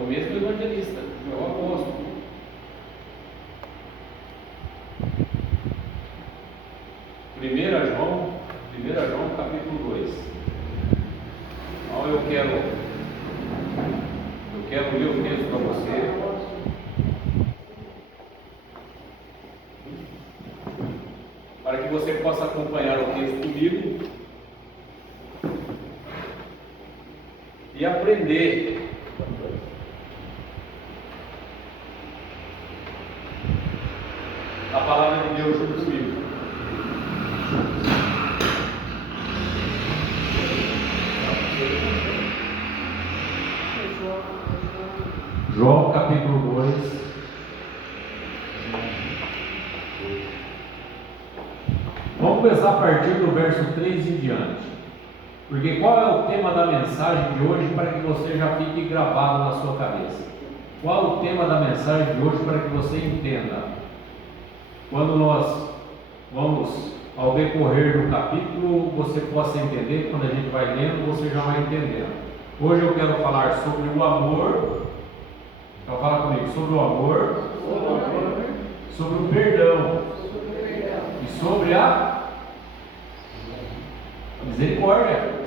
o mesmo evangelista, é o apóstolo. Primeira João capítulo 2. Então eu quero ler o texto para você. Para que você possa acompanhar o texto comigo e aprender a palavra de Deus junto comigo. João capítulo 2. Vamos começar a partir do verso 3 em diante. Porque qual é o tema da mensagem de hoje para que você já fique gravado na sua cabeça? Qual é o tema da mensagem de hoje para que você entenda? Quando nós vamos ao decorrer do capítulo, você possa entender, quando a gente vai lendo, você já vai entendendo. Hoje eu quero falar sobre o amor. Então fala comigo, sobre o amor, sobre o perdão e sobre a misericórdia.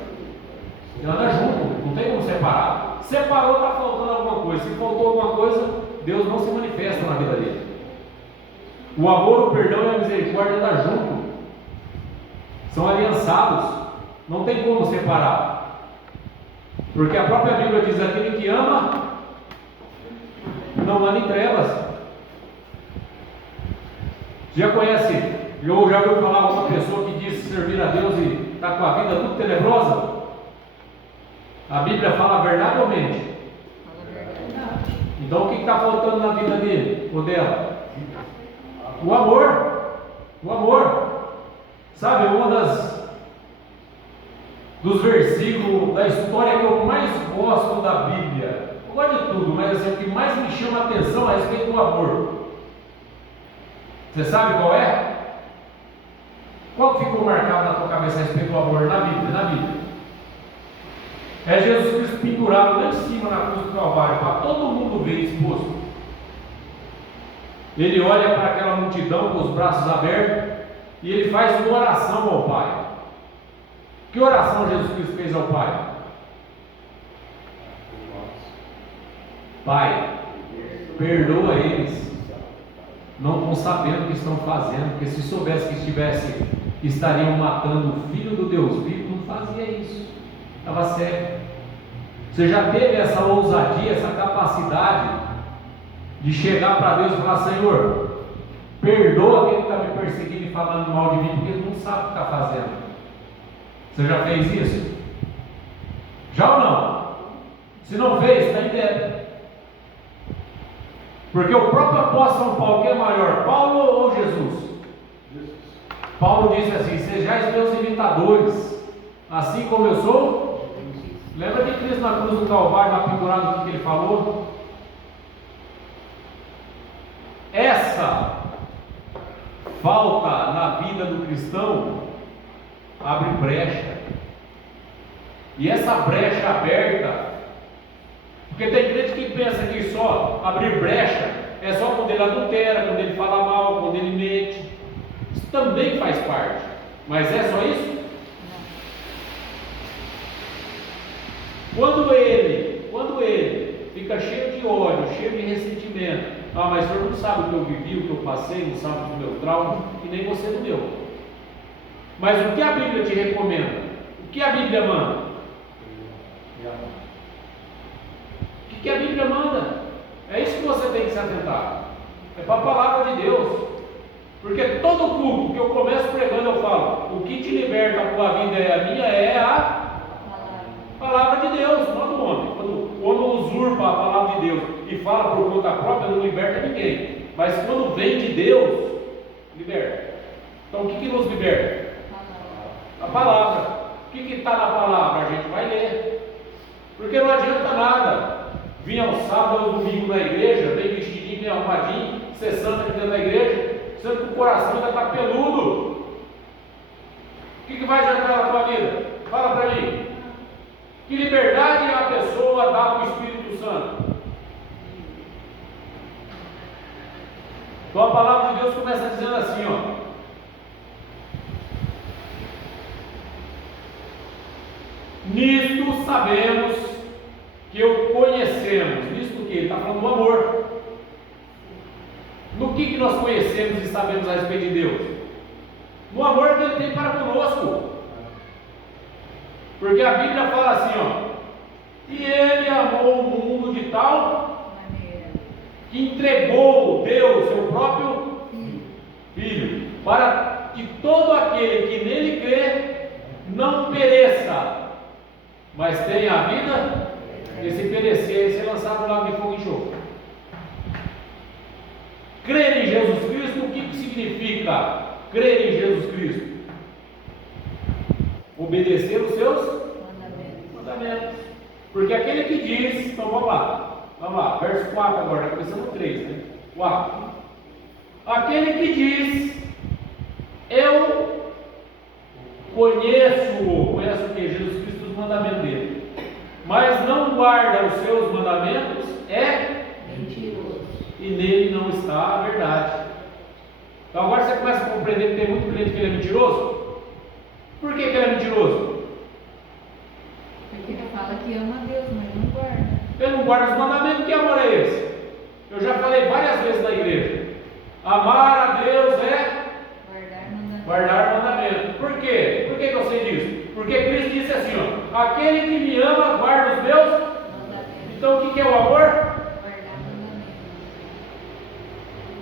E anda junto, não tem como separar. Separou, está faltando alguma coisa. Se faltou alguma coisa, Deus não se manifesta na vida dele. O amor, o perdão e a misericórdia andam junto. São aliançados. Não tem como separar. Porque a própria Bíblia diz: aquele que ama não anda em trevas. Já conhece, ou já ouviu falar de uma pessoa que diz servir a Deus e está com a vida tudo tenebrosa? A Bíblia fala a verdade ou mente? Então o que está faltando na vida dele ou dela? O amor. O amor. Sabe, dos versículos da história que eu mais gosto da Bíblia, eu gosto de tudo, mas assim, o que mais me chama a atenção é a respeito do amor. Você sabe qual é? Qual que ficou marcado na tua cabeça a respeito do amor na Bíblia? É Jesus Cristo pendurado lá em cima na cruz do Calvário, para todo mundo ver exposto. Ele olha para aquela multidão com os braços abertos e ele faz uma oração ao Pai. Que oração Jesus Cristo fez ao Pai? Pai, perdoa eles, não estão sabendo o que estão fazendo, porque se soubesse que estariam matando o Filho do Deus vivo, não fazia isso, estava sério. Você já teve essa ousadia, essa capacidade de chegar para Deus e falar: Senhor, perdoa quem está me perseguindo e falando mal de mim, porque ele não sabe o que está fazendo. Você já fez isso? Já ou não? Se não fez, está em débito. Porque o próprio apóstolo São Paulo, quem é maior, Paulo ou Jesus? Paulo disse assim: sejais meus imitadores, assim como eu sou. Lembra de Cristo na cruz do Calvário, lá pendurado, o que ele falou? Essa falta na vida do cristão abre brecha. E essa brecha aberta, porque tem gente que pensa que só abrir brecha é só quando ele adultera, quando ele fala mal, quando ele mente. Isso também faz parte. Mas é só isso? Quando ele fica cheio de ódio, cheio de ressentimento, mas o senhor não sabe o que eu vivi, o que eu passei, não sabe do meu trauma, e nem você não deu. Mas o que a Bíblia te recomenda? O que a Bíblia manda? O que a Bíblia manda? É isso que você tem que se atentar. É para a palavra de Deus. Porque todo culto que eu começo pregando, eu falo: o que te liberta a tua vida é a minha, é a palavra de Deus, não do homem. Quando o homem usurpa a palavra de Deus e fala por conta própria, não liberta ninguém. Mas quando vem de Deus, liberta. Então o que nos liberta? A palavra. O que está na palavra? A gente vai ler. Porque não adianta nada vir ao sábado ou domingo na igreja, bem vestidinho, bem arrumadinho, você santa aqui dentro da igreja, sendo que o coração ainda está peludo. O que vai adiantar na tua vida? Fala para mim. Que liberdade a pessoa dá para o Espírito Santo? Então a palavra de Deus começa dizendo assim, ó. Nisto sabemos que o conhecemos. Nisto que ele está falando do amor. No que nós conhecemos e sabemos a respeito de Deus? No amor que ele tem para conosco. Porque a Bíblia fala assim, ó. E ele amou o mundo de tal maneira que entregou Deus, seu próprio Filho, para que todo aquele que nele crê não pereça, mas tenha a vida, e se perecer, ser lançado no lago de fogo e enxofre. Crer em Jesus Cristo, o que significa crer em Jesus Cristo? Obedecer os seus mandamentos. Porque aquele que diz, então vamos lá, verso 4 agora, começando no 3, né? 4. Aquele que diz, eu conheço o que? Jesus Cristo, os mandamentos dele, mas não guarda os seus mandamentos, é mentiroso, e nele não está a verdade. Então agora você começa a compreender que tem muito crente que ele é mentiroso. Por que ele é mentiroso? Porque ele fala que ama a Deus, mas não guarda. Ele não guarda os mandamentos. Que amor é esse? Eu já falei várias vezes na igreja. Amar a Deus é guardar mandamento. Por quê? Por que eu sei disso? Porque Cristo disse assim, ó, aquele que me ama guarda os meus mandamentos. Então o que é o amor? Guardar mandamentos.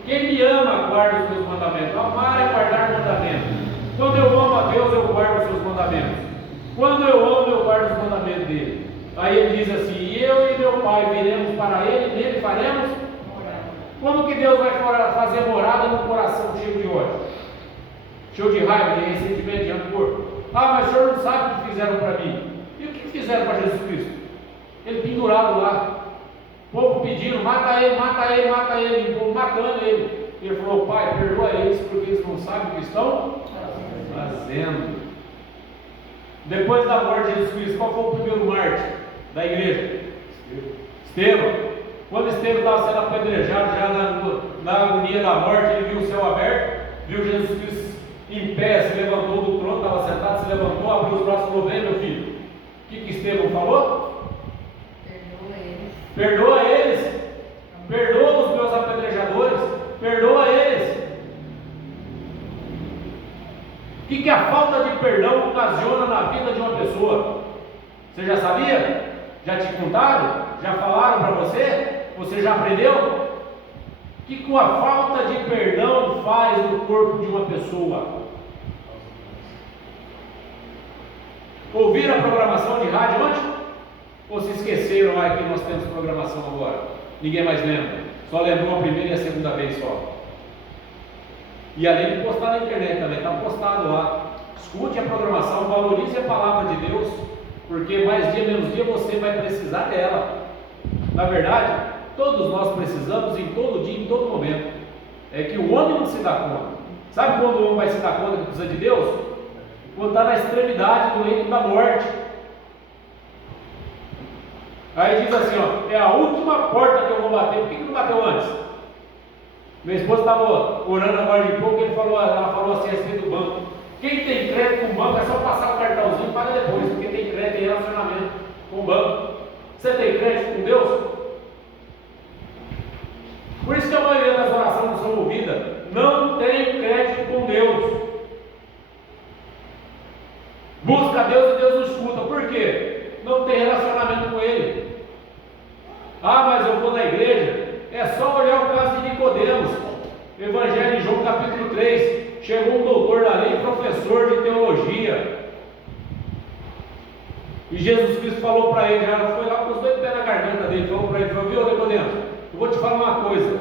Quem me ama guarda os meus mandamentos. Amar é guardar mandamentos. Quando eu amo a Deus, eu guardo os seus mandamentos. Quando eu amo, eu guardo os mandamentos dele. Aí ele diz assim, eu e meu Pai viremos para ele, nele faremos morada. Quando que Deus vai fazer morada no coração cheio de ódio, cheio de raiva, de ressentimento, de rancor? Ah, mas o senhor não sabe o que fizeram para mim. E o que fizeram para Jesus Cristo? Ele pendurado lá, o povo pedindo, mata ele, mata ele, mata ele, o povo matando ele. Ele falou, Pai, perdoa eles, porque eles não sabem o que estão fazendo. Depois da morte de Jesus Cristo, qual foi o primeiro mártir da igreja? Estevão. Quando Estevão estava sendo apedrejado, já na agonia da morte, ele viu o céu aberto, viu Jesus Cristo em pé, se levantou do trono, estava sentado, se levantou, abriu os braços e falou, vem meu filho. O que Estevão falou? Perdoa eles. Perdoa os meus apedrejadores. Perdoa eles. O que a falta de perdão ocasiona na vida de uma pessoa? Você já sabia? Já te contaram? Já falaram para você? Você já aprendeu? O que a falta de perdão faz no corpo de uma pessoa? Ouviram a programação de rádio ontem? Ou se esqueceram lá que nós temos programação agora? Ninguém mais lembra. Só lembrou a primeira e a segunda vez só. E além de postar na internet também, está postado lá. Escute a programação, valorize a palavra de Deus, porque mais dia menos dia você vai precisar dela. Na verdade, todos nós precisamos em todo dia, em todo momento. É que o homem não se dá conta. Sabe quando o homem vai se dar conta que precisa de Deus? Quando está na extremidade do leito da morte. Aí diz assim, ó, é a última porta que eu vou bater. Por que não bateu antes? Minha esposa estava orando agora de pouco, ela falou assim a respeito do banco. Quem tem crédito com o banco é só passar o cartãozinho e paga depois, porque tem crédito em relacionamento com o banco. Você tem crédito com Deus? Por isso que a maioria das orações não são ouvidas. Não tem crédito com Deus. Busca Deus e Deus não escuta. Por quê? Não tem relacionamento com Ele. Ah, mas eu vou na igreja. É só olhar o caso de Nicodemos, Evangelho de João capítulo 3. Chegou um doutor da lei, professor de teologia, e Jesus Cristo falou para ele, já foi lá com os dois pés na garganta dele, falou para ele, viu Nicodemos, eu vou te falar uma coisa,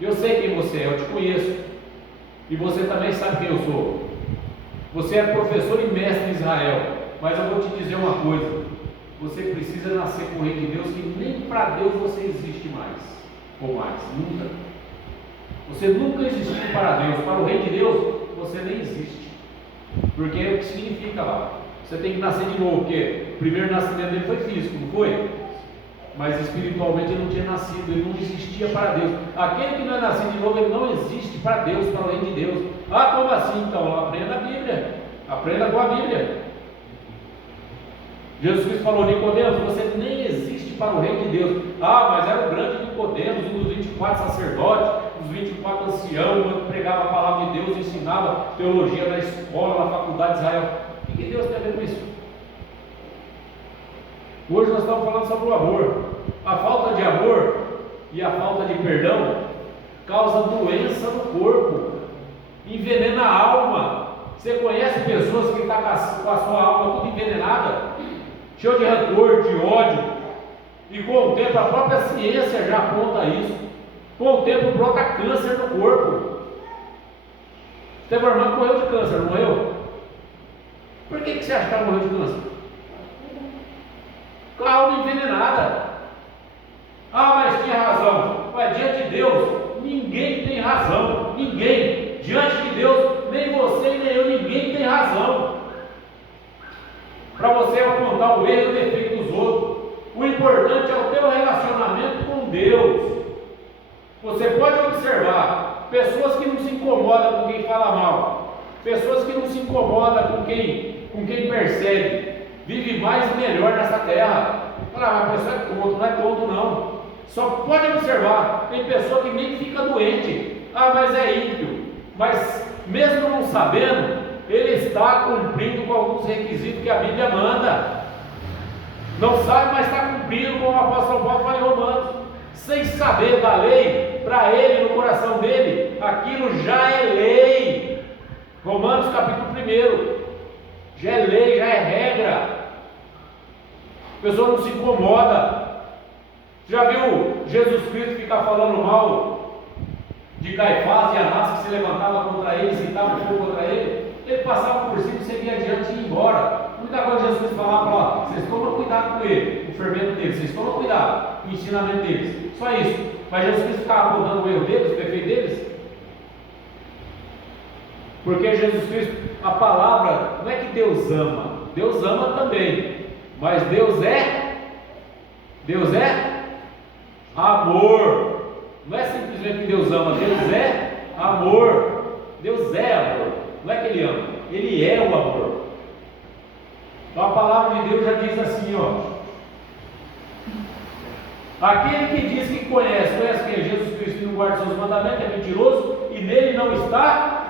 eu sei quem você é, eu te conheço, e você também sabe quem eu sou. Você é professor e mestre em Israel, mas eu vou te dizer uma coisa, você precisa nascer com o Rei de Deus, que nem para Deus você existe mais. Ou mais, nunca. Você nunca existiu para Deus. Para o Rei de Deus, você nem existe. Porque é o que significa lá. Você tem que nascer de novo, porque o primeiro nascimento dele foi físico, não foi? mas espiritualmente ele não tinha nascido, ele não existia para Deus. Aquele que não é nascido de novo, ele não existe para Deus, para o reino de Deus. Ah, como assim? Então, aprenda a Bíblia, aprenda com a Bíblia. Jesus Cristo falou: Nicodemos, você nem existe para o reino de Deus. Ah, mas era o grande Nicodemos, um dos 24 sacerdotes, dos 24 anciãos, que pregava a palavra de Deus, ensinava teologia na escola, na faculdade de Israel. O que Deus tem a ver com isso? Hoje nós estamos falando sobre o amor. A falta de amor e a falta de perdão causa doença no corpo, envenena a alma. Você conhece pessoas que estão com a sua alma tudo envenenada, cheio de rancor, de ódio, e com o tempo a própria ciência já aponta isso. Com o tempo brota câncer no corpo. Teve uma irmã que morreu de câncer, não morreu? Por que você acha que ela morreu de câncer? Com a alma envenenada. Ah, mas tinha razão. Mas diante de Deus, ninguém tem razão. Ninguém. Diante de Deus, nem você nem eu, ninguém tem razão para você apontar o erro e o defeito dos outros. O importante é o teu relacionamento com Deus. Você pode observar pessoas que não se incomodam com quem fala mal, pessoas que não se incomodam com quem persegue, vive mais e melhor nessa terra. Fala, mas a pessoa é tonto, não é tonto não. Só pode observar, tem pessoa que nem fica doente. Ah, mas é ímpio. Mas mesmo não sabendo, ele está cumprindo com alguns requisitos que a Bíblia manda. Não sabe, mas está cumprindo, como o apóstolo Paulo fala em Romanos. Sem saber da lei, para ele, no coração dele, aquilo já é lei. Romanos capítulo 1. Já é lei, já é regra. A pessoa não se incomoda. Já viu Jesus Cristo ficar falando mal de Caifás e Anás, que se levantava contra ele, citava fogo contra ele? Ele passava por cima, seguia adiante e ia embora. A única coisa que Jesus Cristo falava: vocês tomam cuidado com ele, o fermento deles, vocês tomam cuidado com o ensinamento deles. Só isso. Mas Jesus Cristo ficava apontando o erro deles, o defeito deles. Porque Jesus Cristo, a palavra, não é que Deus ama também, mas Deus é amor. Não é simplesmente que Deus ama, Deus é amor. Deus é amor, não é que Ele ama, Ele é o amor. Então a palavra de Deus já diz assim, aquele que diz que conhece quem é Jesus Cristo e não guarda seus mandamentos é mentiroso, e nele não está.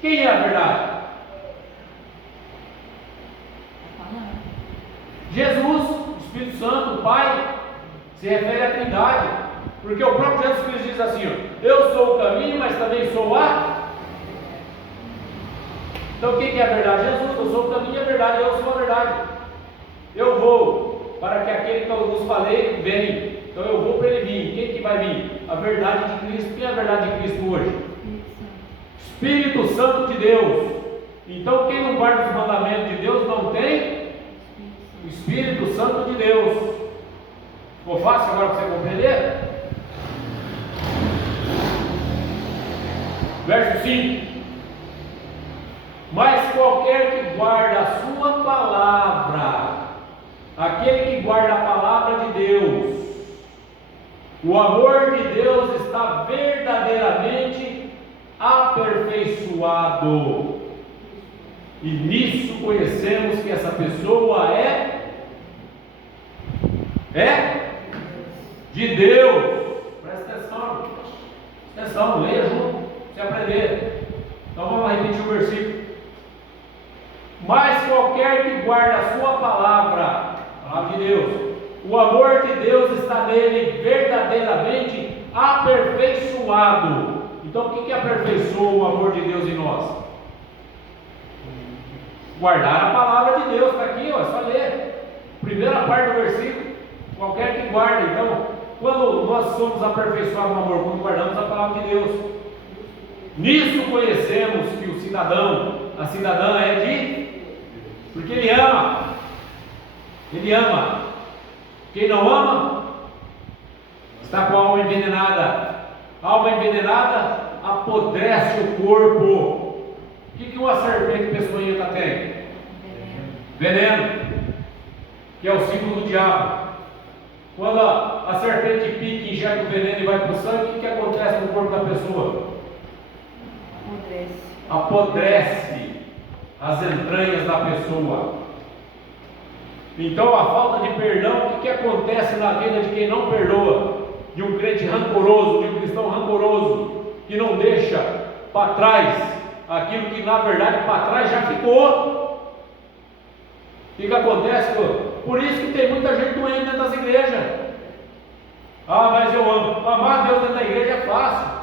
Quem é a verdade? Jesus, o Espírito Santo, o Pai, se refere à Trindade, porque o próprio Jesus Cristo diz assim: eu sou o caminho, mas também sou a. Então o que é a verdade? Jesus, eu sou o caminho e a verdade, eu sou a verdade. Eu vou para que aquele que eu vos falei venha. Então eu vou para ele vir. Quem que vai vir? A verdade de Cristo. Quem é a verdade de Cristo hoje? Espírito Santo de Deus. Então quem não guarda os mandamentos de Deus não tem o Espírito Santo de Deus. Ficou fácil agora para você compreender? Verso 5: mas qualquer que guarda a sua palavra, aquele que guarda a palavra de Deus, o amor de Deus está verdadeiramente aperfeiçoado, e nisso conhecemos que essa pessoa é de Deus. Presta atenção, leia junto, você aprender. Então vamos lá repetir o versículo. Mas qualquer que guarda a sua palavra de Deus, o amor de Deus está nele verdadeiramente aperfeiçoado. Então o que aperfeiçoa o amor de Deus em nós? Guardar a palavra de Deus. Está aqui, é só ler. Primeira parte do versículo. Qualquer que guarda. Então, quando nós somos aperfeiçoados no amor, quando guardamos a palavra de Deus, nisso conhecemos que o cidadão, a cidadã porque ele ama. Quem não ama está com a alma envenenada. A alma envenenada apodrece o corpo. O que uma serpente peçonhenta tem? Veneno, que é o símbolo do diabo. Quando a serpente pica, injeta o veneno e vai para o sangue, o que acontece no corpo da pessoa? Apodrece as entranhas da pessoa. Então a falta de perdão, o que acontece na vida de quem não perdoa? De um crente rancoroso, de um cristão rancoroso, que não deixa para trás aquilo que na verdade para trás já ficou. O que acontece? Por isso que tem muita gente doente dentro das igrejas. Mas eu amo. Amar a Deus dentro da igreja é fácil.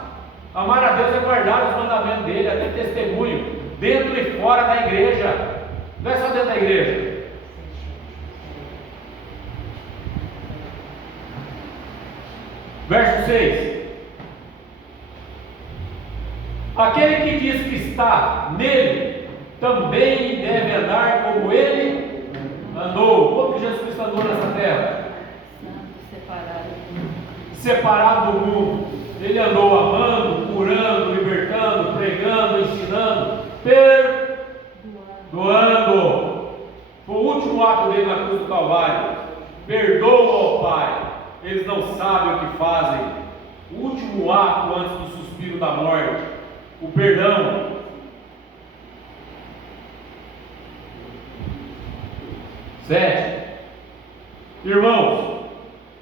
Amar a Deus é guardar os mandamentos dele, é ter testemunho dentro e fora da igreja. Não é só dentro da igreja. Verso 6. Aquele que diz que está nele, também deve andar como ele andou. Como Jesus Cristo andou nessa terra? Separado do mundo. Ele andou amando, curando, libertando, pregando, ensinando, perdoando. Foi o último ato dele na cruz do Calvário. Perdoa ao Pai, eles não sabem o que fazem. O último ato antes do suspiro da morte, o perdão. Sete. Irmãos,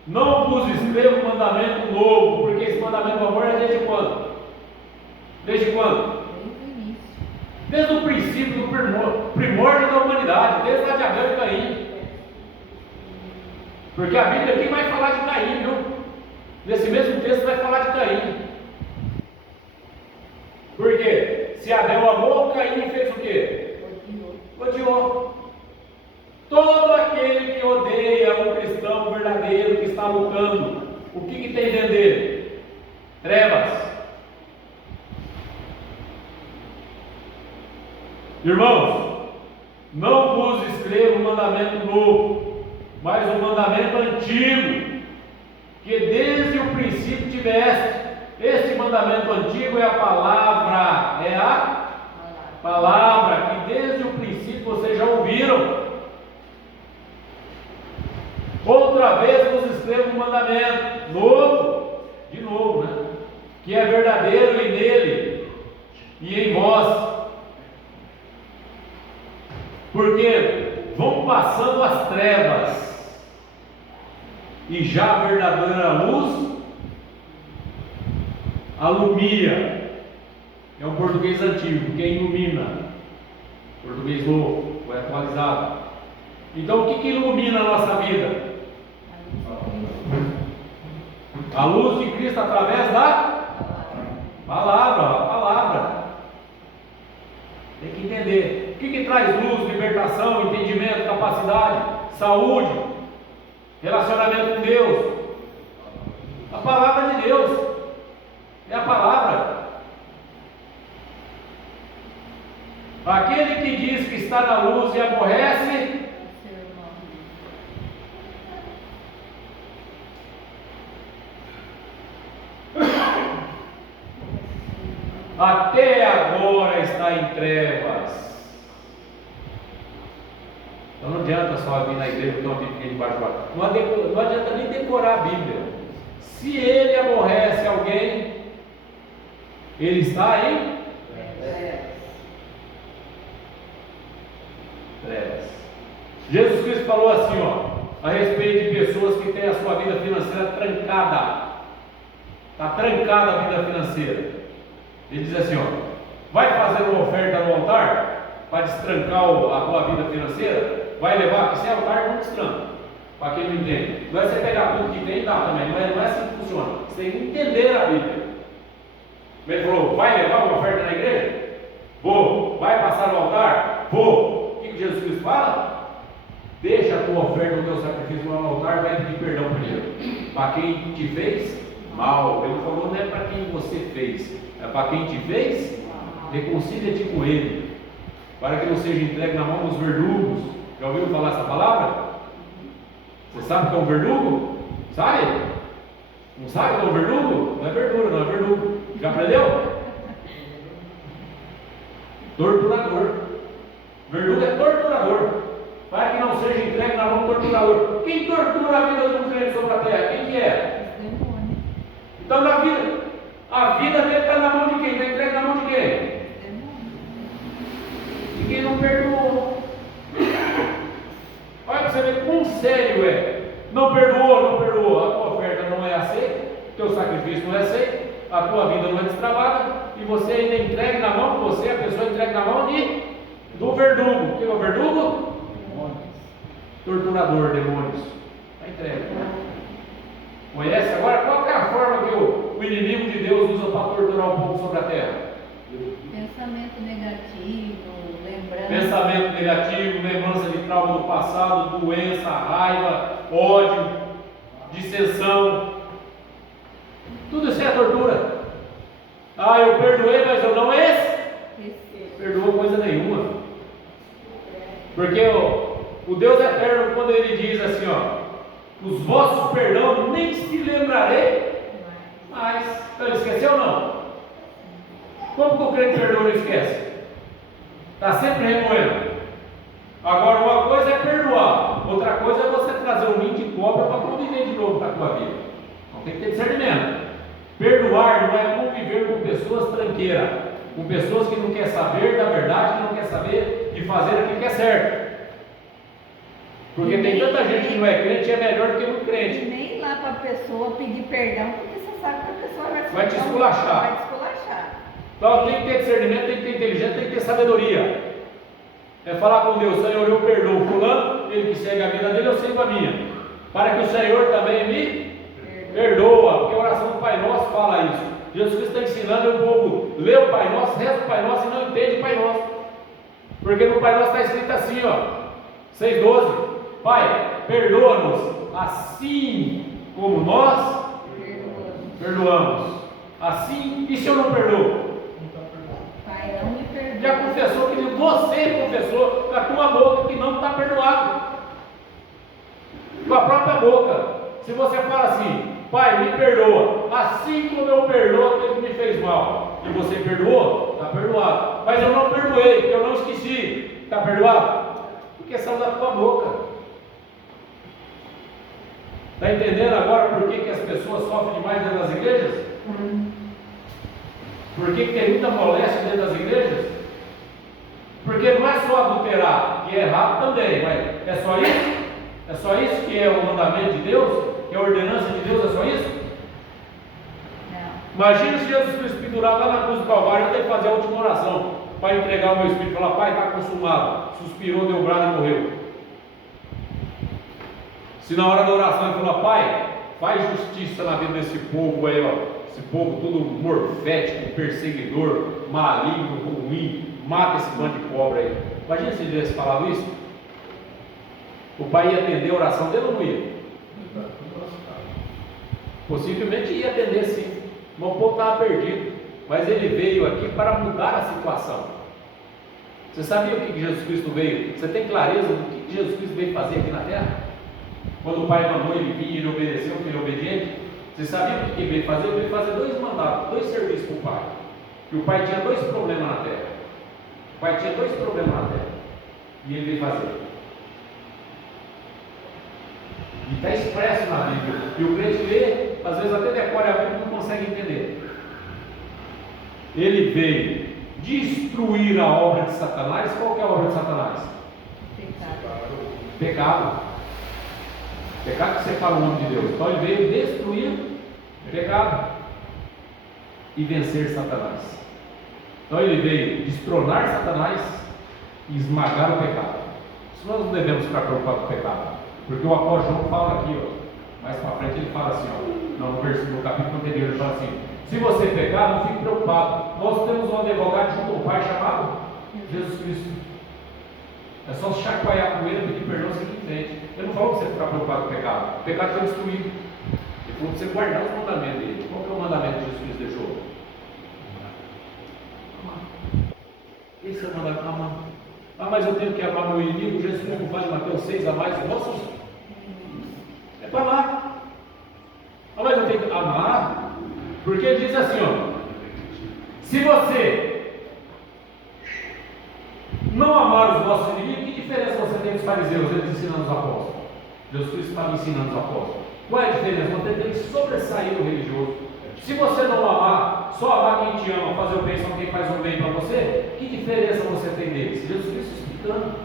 não vos escrevo mandamento novo, porque esse mandamento do amor é desde quando? Desde quando? Desde o princípio do primórdio da humanidade, desde lá de Abel e Caim. Porque a Bíblia aqui vai falar de Caim, viu? Nesse mesmo texto vai falar de Caim. Porque se Abel amou, Caim fez o quê? Odiou. Todo aquele que odeia um cristão verdadeiro que está lutando, o que tem dentro dele? Trevas. Irmãos, não vos escrevo um mandamento novo, mas um mandamento antigo, que desde o princípio tiveste. Este mandamento antigo é a palavra, que desde o princípio vocês já ouviram. Outra vez vos escrevo um mandamento novo, de novo, né? Que é verdadeiro e nele e em vós. Porque vão passando as trevas e já a verdadeira luz alumia. É um português antigo, porque ilumina. Português novo, foi atualizado. Então o que ilumina a nossa vida? A luz de Cristo através da palavra. Tem que entender. O que traz luz, libertação, entendimento, capacidade, saúde, relacionamento com Deus? A palavra de Deus. É a palavra. Aquele que diz que está na luz e aborrece até agora está em trevas. Então não adianta só vir na igreja e ter uma Bíblia debaixo do braço. Não adianta nem decorar a Bíblia. Se ele aborrece alguém, ele está em trevas. Jesus Cristo falou assim, a respeito de pessoas que têm a sua vida financeira trancada. Está trancada a vida financeira. Ele diz assim, vai fazer uma oferta no altar para destrancar a tua vida financeira? Vai levar, porque se é altar não destranca, para quem não entende. Não é você pegar tudo que tem e dar também, não é assim que funciona. Você tem que entender a Bíblia. Ele falou, vai levar uma oferta na igreja? Vou. Vai passar no altar? Vou. O que Jesus Cristo fala? Deixa a tua oferta, o teu sacrifício no altar, vai pedir perdão primeiro. Para quem te fez mal. Ele falou, não é para quem você fez, é para quem te fez, reconcilia-te com ele, para que não seja entregue na mão dos verdugos. Já ouviu falar essa palavra? Você sabe o que é um verdugo? Sabe? Não sabe o que é um verdugo? Não é verdura, não é verdugo. Já aprendeu? Torturador. Verdugo é torturador, para que não seja entregue na mão do torturador. Quem tortura a vida de um crente sobre a terra? A vida dele está na mão de quem? Está entregue na mão de quem? De quem não perdoou. Olha para você ver quão sério é. Não perdoou, a tua oferta não é aceita, teu sacrifício não é aceito, a tua vida não é destravada, e você ainda entregue na mão, a pessoa entregue na mão do verdugo. Quem é o verdugo? Torturador, demônios. Está entregue. Conhece? Agora, qual é a forma que o inimigo de Deus usa para torturar o povo sobre a terra? Pensamento negativo, lembrança. Pensamento negativo, lembrança de trauma do passado, doença, raiva, ódio, dissensão. Tudo isso é tortura. Ah, eu perdoei, mas eu não perdoou coisa nenhuma. Porque o Deus eterno, quando ele diz assim, ó, os vossos perdão nem se lembrarei mais. Então ele esqueceu ou não? Como que o crente perdoa e não esquece? Está sempre remoendo. Agora, uma coisa é perdoar, outra coisa é você trazer um ninho de cobra para conviver de novo com a tua vida. Então tem que ter discernimento. Perdoar não é conviver com pessoas tranqueiras, com pessoas que não querem saber da verdade, que não querem saber de fazer aquilo que é certo. Porque tem tanta gente que não é crente e é melhor do que muito crente. Nem lá para a pessoa pedir perdão, porque você sabe que a pessoa vai te esculachar. Vai te esculachar. Então tem que ter discernimento, tem que ter inteligência, tem que ter sabedoria. É falar com Deus: Senhor, eu perdoo fulano, ele que segue a vida dele, eu sigo a minha. Para que o Senhor também me perdoa. Porque a oração do Pai Nosso fala isso. Jesus Cristo está ensinando o povo: lê o Pai Nosso, reza o Pai Nosso e não entende o Pai Nosso. Porque no Pai Nosso está escrito assim, ó, 6,12: Pai, perdoa-nos assim como nós perdoamos. Assim, e se eu não perdoo? Pai, não me perdoa. Já confessou que você confessou com a tua boca que não está perdoado. Com a própria boca. Se você fala assim: Pai, me perdoa, assim como eu perdoo aquele que me fez mal, e você perdoou, está perdoado. Mas eu não perdoei, eu não esqueci, está perdoado? Porque saiu da tua boca. Está entendendo agora por que as pessoas sofrem demais dentro das igrejas? Por que tem muita moléstia dentro das igrejas? Porque não é só adulterar, que é errado também, mas é só isso? É só isso que é o mandamento de Deus? Que é a ordenança de Deus? É só isso? Não. Imagina se Jesus Cristo pendurado lá na cruz do Calvário, eu tenho que fazer a última oração para entregar o meu espírito e falar: Pai, está consumado. Suspirou, deu brado e morreu. Se na hora da oração ele falou: Pai, faz justiça na vida desse povo aí, ó. Esse povo todo morfético, perseguidor, maligno, ruim, mata esse bando de cobra aí. Imagina se ele tivesse falado isso. O pai ia atender a oração dele ou não ia? Possivelmente ia atender sim. Mas o povo estava perdido. Mas ele veio aqui para mudar a situação. Você sabia o que Jesus Cristo veio? Você tem clareza do que Jesus Cristo veio fazer aqui na terra? Quando o pai mandou ele vir, ele obedeceu, porque ele é obediente. Você sabia o que ele veio fazer? Ele veio fazer 2 mandatos, 2 serviços para o pai. E o pai tinha 2 problemas na terra. O pai tinha 2 problemas na terra. E ele veio fazer. E está expresso na Bíblia. E o crente lê, às vezes até decora a Bíblia e não consegue entender. Ele veio destruir a obra de Satanás. Qual que é a obra de Satanás? Pecado. Pecado que separa o homem de Deus. Então ele veio destruir pecado e vencer Satanás. Então ele veio destronar Satanás e esmagar o pecado. Isso nós não devemos ficar preocupados com o pecado. Porque o apóstolo João fala aqui, ó, mais para frente ele fala assim, ó, no capítulo anterior, ele fala assim: se você pecar, não fique preocupado. Nós temos um advogado junto ao Pai chamado Jesus Cristo. É só chacoalhar a poeira, pedir perdão, seguir em frente. Ele não falou para você ficar preocupado com o pecado. O pecado foi destruído. Ele falou para você guardar os mandamentos dele. Qual que é o mandamento que Jesus Cristo deixou? Amar. Esse é o mandamento: amar. Ah, mas eu tenho que amar meu inimigo. Jesus Cristo não faz Mateus 6, a mais os vossos. É para amar. Ah, mas eu tenho que amar. Porque ele diz assim, ó: se você não amar os vossos inimigos, que diferença você tem dos fariseus? Eles ensinando os apóstolos. Jesus Cristo estava ensinando os apóstolos. Qual é a diferença? Você tem que sobressair o religioso. Se você não amar, só amar quem te ama, fazer o bem só quem faz o bem para você, que diferença você tem deles? Jesus Cristo explicando.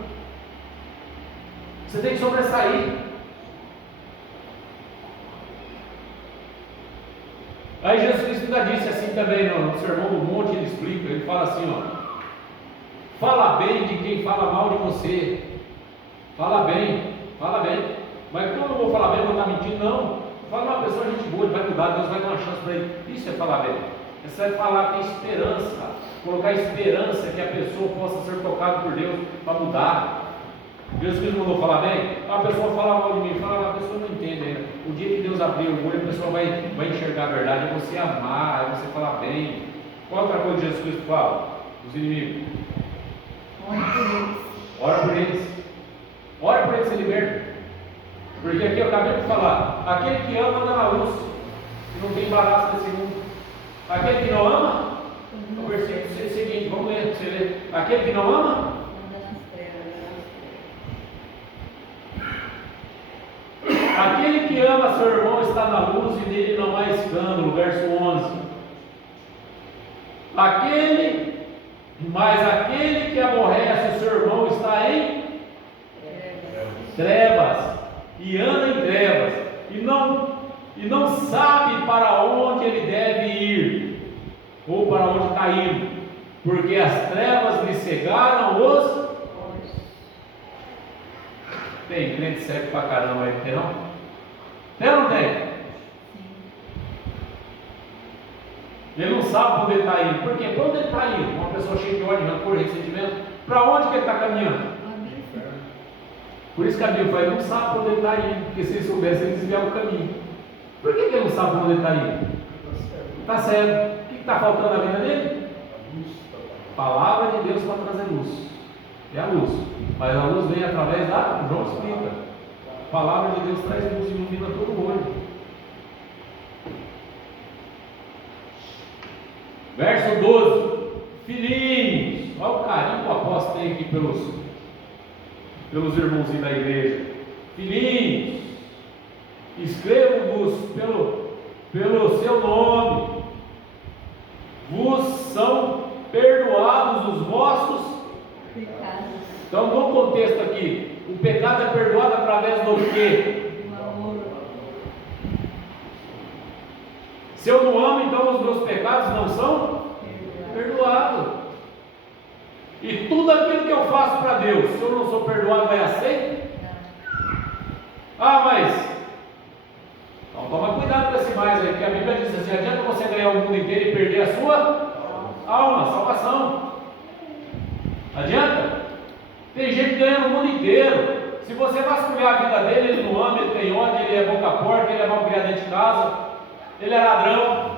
Você tem que sobressair. Aí Jesus Cristo ainda disse assim também no Sermão do Monte, ele explica, ele fala assim, ó: fala bem de quem fala mal de você. Fala bem, fala bem. Mas como eu vou falar bem, eu vou estar mentindo? Não. Fala uma pessoa, gente boa, ele vai mudar, Deus vai dar uma chance para ele. Isso é falar bem. Isso é falar, ter esperança. Colocar esperança que a pessoa possa ser tocada por Deus para mudar. Jesus Cristo mandou falar bem. A pessoa fala mal de mim, fala, a pessoa não entende ainda. O dia que Deus abrir o olho, a pessoa vai enxergar a verdade. É você amar, é você falar bem. Qual outra coisa que Jesus Cristo fala? Os inimigos. Ora por eles. Ora por eles. Ora por eles, se liberta. Porque aqui eu acabei de falar: aquele que ama anda na luz, e não tem embaraço desse mundo. Aquele que não ama, no versículo seguinte, vamos ler para você ver. Aquele que não ama, Anda nas trevas. aquele que ama seu irmão está na luz e nele não há escândalo. Verso 11. Mas aquele que aborrece o seu irmão está em trevas, e anda em trevas, e não sabe para onde ele deve ir, ou para onde está indo, porque as trevas lhe cegaram os olhos. Tem crente cego pra caramba aí, tem não? Tem ou não tem? Ele não sabe onde ele está indo. Por quê? Para onde ele está indo? Uma pessoa cheia de ódio, rancor, ressentimento. Para onde que ele está caminhando? Por isso que a Bíblia fala, ele não sabe para onde ele está indo. Porque se ele soubesse, ele desviava o caminho. Por que ele não sabe para onde ele está indo? Está cego. O que está faltando na vida dele? Palavra de Deus para trazer luz. É a luz. Mas a luz vem através da... João explica. A palavra de Deus traz luz e ilumina todo o olho. Verso 12. Filhinhos. Olha o carinho que o apóstolo tem aqui pelos irmãozinhos da igreja. Filhinhos, escrevo-vos pelo seu nome. Vos são perdoados os vossos Pecados. Então, no contexto aqui, o pecado é perdoado através do quê? Do amor. Se eu não amo, então os meus pecados não são perdoados. E tudo aquilo que eu faço para Deus, se eu não sou perdoado, é aceito? Ah, mas então toma cuidado com esse mais aí, porque a Bíblia diz assim: adianta você ganhar o mundo inteiro e perder a sua alma, salvação. Adianta? Tem gente ganhando o mundo inteiro. Se você vasculhar a vida dele, ele não ama, ele tem ódio, ele é boca porca, ele é mal criado dentro de casa, ele é ladrão.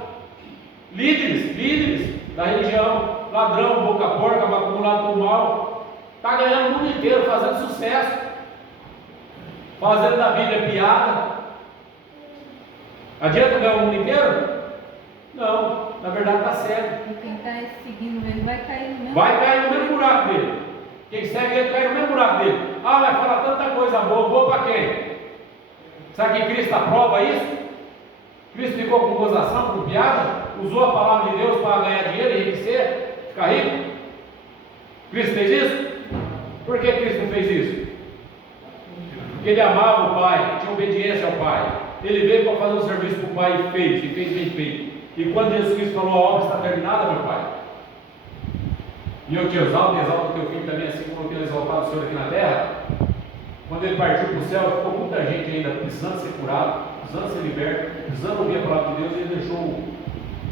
Líderes da região, ladrão, boca porca, acumulado do mal, está ganhando o mundo inteiro, fazendo sucesso, fazendo da Bíblia piada. Adianta ganhar o mundo inteiro? Não, na verdade está cego. E quem está seguindo ele vai cair no mesmo. Vai cair no mesmo buraco dele. Quem segue ele cai no mesmo buraco dele. Ah, vai falar tanta coisa boa, boa para quem? Será que Cristo aprova isso? Cristo ficou com gozação, com piada? Usou a palavra de Deus para ganhar dinheiro, enriquecer, ficar rico? Cristo fez isso? Por que Cristo não fez isso? Porque ele amava o Pai, tinha obediência ao Pai. Ele veio para fazer um serviço para o Pai e fez bem feito. E quando Jesus Cristo falou: a obra está terminada, meu Pai, e eu te exalto e exalto o teu filho também, assim como eu tenho exaltado o Senhor aqui na terra. Quando ele partiu para o céu, ficou muita gente ainda precisando ser curado, precisando ser liberto, precisando ouvir a palavra de Deus, e ele deixou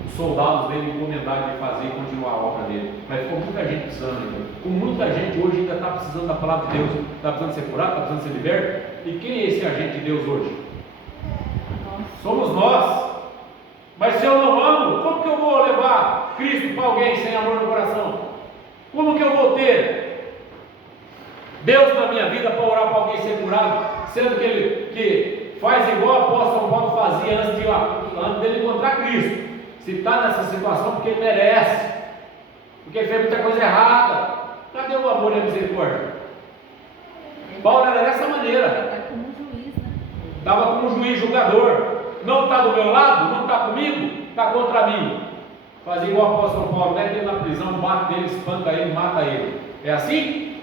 os soldados dele encomendados de fazer e continuar a obra dele. Mas ficou muita gente precisando ainda. Com muita gente hoje ainda está precisando da palavra de Deus, está precisando ser curado, está precisando ser liberto. E quem é esse agente de Deus hoje? Somos nós. Mas se eu não amo, como que eu vou levar Cristo para alguém sem amor no coração? Como que eu vou ter Deus na minha vida para orar para alguém ser curado, sendo que ele que faz igual o apóstolo Paulo fazia antes dele encontrar Cristo? Se está nessa situação, porque ele merece, porque ele fez muita coisa errada. Cadê o amor e a misericórdia? Paulo era dessa maneira. Está como juiz, né? Estava como juiz, julgador. não está do meu lado, não está comigo, está contra mim. Fazia igual o apóstolo Paulo, mete ele na prisão, bate dele, espanca ele, mata ele. É assim?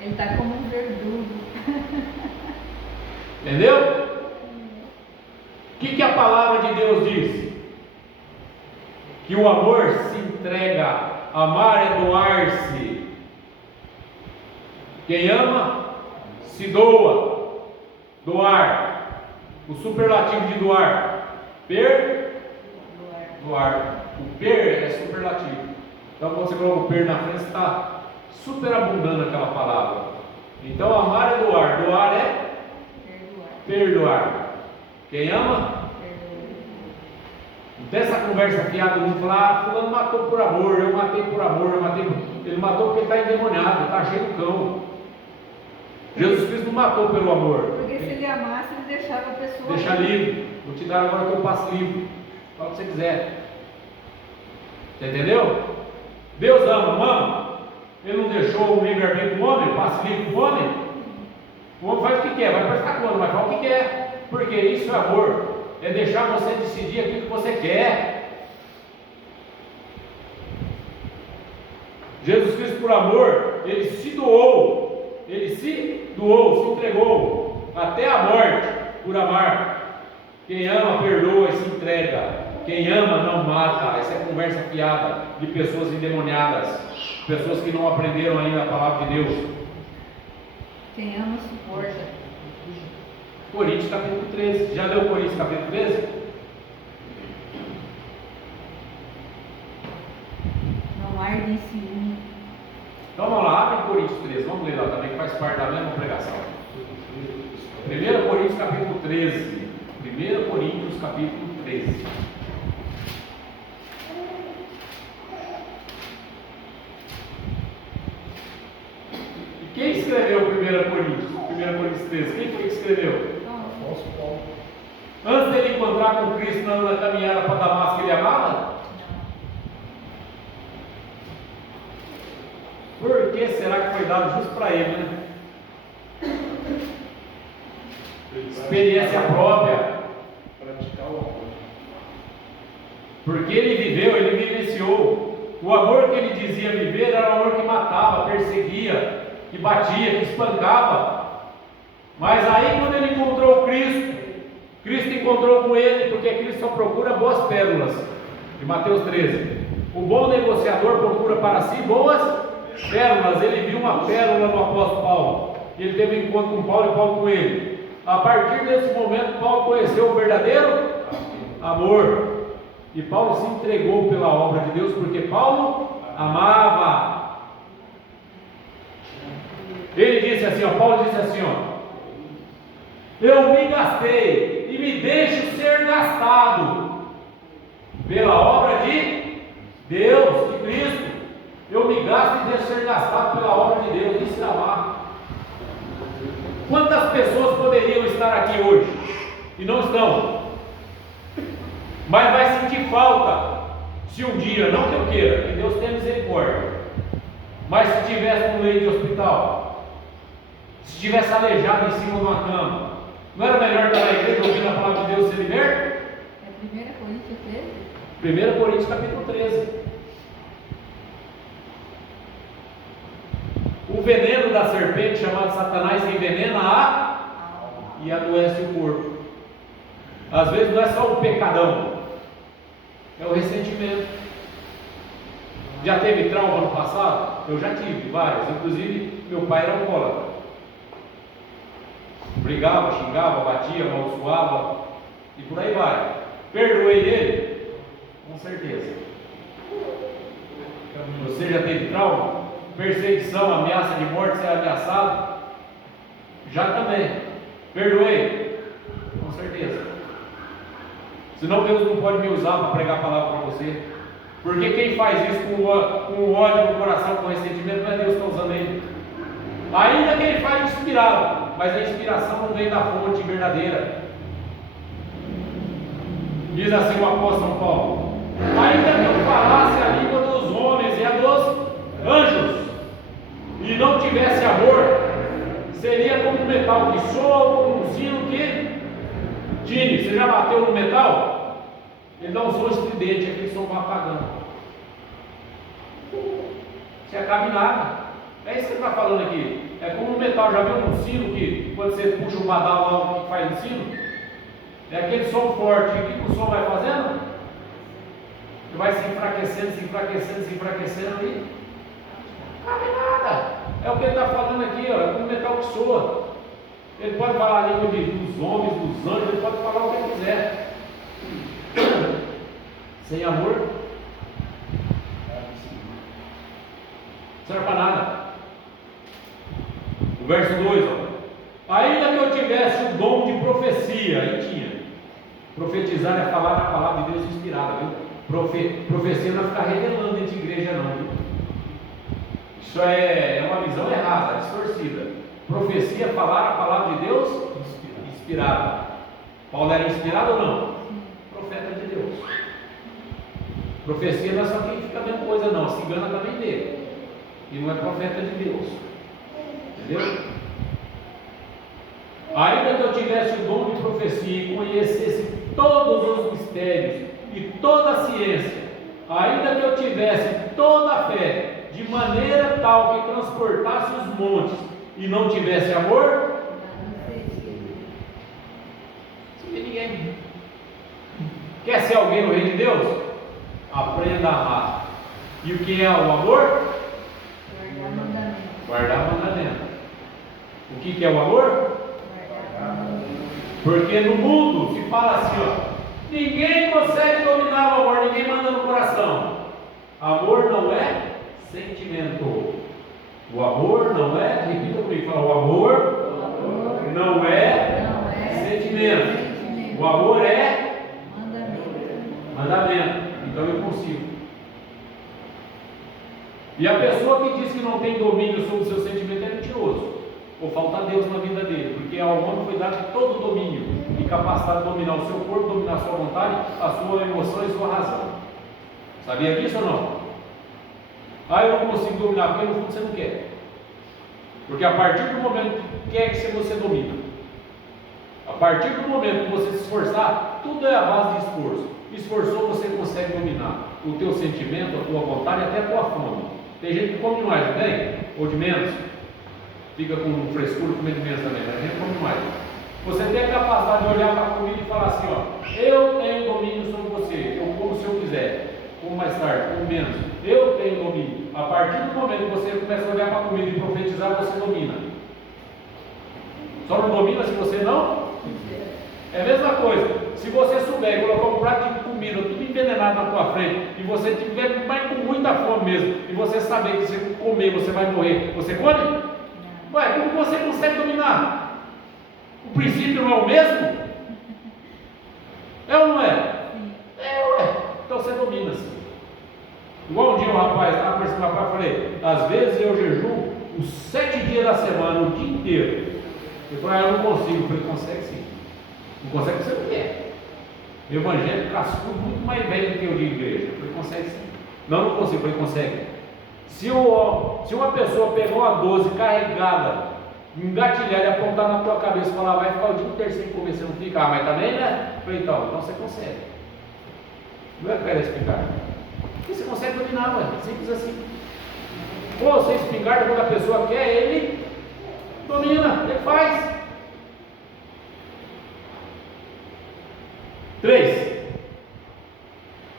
Ele está como um verdugo. Entendeu? O que a palavra de Deus diz? Que o amor se entrega, amar é doar-se. Quem ama, se doa. Doar. O superlativo de doar. Doar. O per é superlativo. Então quando você coloca o per na frente, está superabundando aquela palavra. Então amar é doar. Doar é perdoar. Quem ama? Não tem essa conversa fiada, não falar, fulano matou por amor, eu matei por amor, Ele matou porque está endemoniado, está cheio de cão. Jesus Cristo não matou pelo amor. Porque se ele amasse, ele deixava a pessoa. Deixa livre. Vou te dar agora o teu passe livre. Fala o que você quiser. Você entendeu? Deus ama, não ama? Ele não deixou o livre-arbítrio do homem, o passe livre do homem? O homem faz o que quer, vai prestar conta, mas fala o que quer. Porque isso é amor. É deixar você decidir aquilo que você quer. Jesus Cristo, por amor, Ele se doou. Ele se doou, se entregou até a morte por amar. Quem ama, perdoa e se entrega. Quem ama, não mata. Essa é conversa fiada de pessoas endemoniadas, pessoas que não aprenderam ainda a palavra de Deus. Quem ama, suporta. Coríntios capítulo 13. Já leu Coríntios capítulo 13? Não arde em ciúme. Então vamos lá, abre Coríntios 13. Vamos ler lá também, que faz parte da mesma pregação. 1 Coríntios capítulo 13. 1 Coríntios capítulo 13. E quem escreveu 1 Coríntios? 1 Coríntios 13. Quem foi que escreveu? Antes dele encontrar com Cristo na caminhada para Damasco, ele amava? Por que será que foi dado justo para ele, né? Experiência própria. Porque ele viveu, ele vivenciou. O amor que ele dizia viver era o amor que matava, perseguia, que batia, que espancava. Mas aí quando ele encontrou Cristo, Cristo encontrou com ele, porque Cristo só procura boas pérolas. De Mateus 13. O bom negociador procura para si boas pérolas. Ele viu uma pérola no apóstolo Paulo. Ele teve um encontro com Paulo e Paulo com ele. A partir desse momento, Paulo conheceu o verdadeiro amor. E Paulo se entregou pela obra de Deus, porque Paulo amava. Ele disse assim, Paulo disse assim, eu me gastei e me deixo ser gastado pela obra de Deus, de Cristo. Eu me gasto e deixo ser gastado pela obra de Deus. Isso é amar. Quantas pessoas poderiam estar aqui hoje e não estão? Mas vai sentir falta se um dia, não que eu queira, que Deus tenha misericórdia, mas se estivesse no leito de hospital, se estivesse aleijado em cima de uma cama, não era melhor estar na igreja ouvindo a palavra de Deus ser liberto? É 1 Coríntios 13? 1 Coríntios capítulo 13. O veneno da serpente, chamado Satanás, envenena e adoece o corpo. Às vezes não é só o pecadão, é o ressentimento. Já teve trauma no passado? Eu já tive vários, inclusive meu pai era alcoólatra. Brigava, xingava, batia, amaldiçoava e por aí vai. Perdoei ele? Com certeza. Você já teve trauma? Perseguição, ameaça de morte, ser ameaçado? Já também. Perdoei? Com certeza. Senão Deus não pode me usar para pregar a palavra para você. Porque quem faz isso com ódio no coração, com ressentimento, não é Deus que está usando ele. Ainda que ele faz inspirado, mas a inspiração não vem da fonte verdadeira. Diz assim o apóstolo Paulo: ainda que eu falasse a língua dos homens e a dos anjos, e não tivesse amor, seria como um metal que soa, como um sino que Tine, você já bateu no metal? Ele dá um som estridente, aquele som vai apagando. Você acaba em nada. É isso que ele está falando aqui. É como o metal, já viu um sino que quando você puxa o badal lá, o que faz no sino? É aquele som forte. E o que o som vai fazendo? Ele vai se enfraquecendo, se enfraquecendo, se enfraquecendo ali. Não cabe nada. É o que ele está falando aqui, ó, é como o metal que soa. Ele pode falar a língua dos homens, dos anjos, ele pode falar o que ele quiser. Sem amor, não serve para nada. O verso 2, ó. Ainda que eu tivesse o dom de profecia, aí tinha. Profetizar é falar na palavra de Deus inspirada, viu? Profecia não é ficar revelando dentro de igreja, não, viu? Isso é uma visão errada, distorcida. Profecia é falar a palavra de Deus inspirada. Paulo era inspirado ou não? Profeta de Deus. Profecia não é só quem fica vendo coisa, não. Se engana também dele. E não é profeta de Deus. Entendeu? Ainda que eu tivesse o dom de profecia e conhecesse todos os mistérios e toda a ciência, ainda que eu tivesse toda a fé, de maneira tal que transportasse os montes e não tivesse amor, não tem ninguém. Quer ser alguém no reino de Deus? Aprenda a amar. E o que é o amor? Guardar mandamento. Guardar mandamento. O que é o amor? Porque no mundo se fala assim, ó, ninguém consegue dominar o amor, ninguém manda no coração. Amor não é sentimento. O amor não é, repita comigo, fala, o amor não é sentimento. O amor é mandamento. Então eu consigo. E a pessoa que diz que não tem domínio sobre o seu sentimento é mentiroso. Ou falta Deus na vida dele, porque ao homem foi dado todo o domínio e capacidade de dominar o seu corpo, dominar a sua vontade, a sua emoção e a sua razão. Sabia disso ou não? Ah, eu não consigo dominar, porque no fundo você não quer. Porque a partir do momento que quer que você domina, a partir do momento que você se esforçar, tudo é a base de esforço. Esforçou, você consegue dominar o teu sentimento, a tua vontade e até a tua fome. Tem gente que come mais, não tem? Ou de menos? Fica com frescura, comendo menos também, mas a gente come mais. Você tem a capacidade de olhar para a comida e falar assim, ó, eu tenho domínio sobre você, eu como se eu quiser, como mais tarde, como menos, eu tenho domínio. A partir do momento que você começa a olhar para a comida e profetizar, você domina. Só não domina se você não? É a mesma coisa, se você souber colocar um prato de comida tudo envenenado na tua frente, e você tiver mais com muita fome mesmo, e você saber que se comer você vai morrer, você come? Ué, como você consegue dominar? O princípio não é o mesmo? É ou não é? É, ué. Então você domina sim. Igual um dia um rapaz, estava conversando com o rapaz, falei, às vezes eu jejuo os 7 dias da semana, o dia inteiro. Ele falou, eu não consigo. Eu falei, consegue sim. Não consegue porque você não quer. O evangelho cascudo muito mais velho do que o de igreja. Eu falei, consegue sim. Não, não consigo. Eu falei, consegue. Se uma pessoa pegar uma 12 carregada, engatilhar e apontar na tua cabeça e falar, vai ficar o dia inteiro sem comer, você não fica, mas também, né? Eu falei, então você consegue. Não é para explicar. Porque você consegue dominar, ué. Simples assim. Ou sem espingarda, quando a pessoa quer, ele domina, ele faz. 3.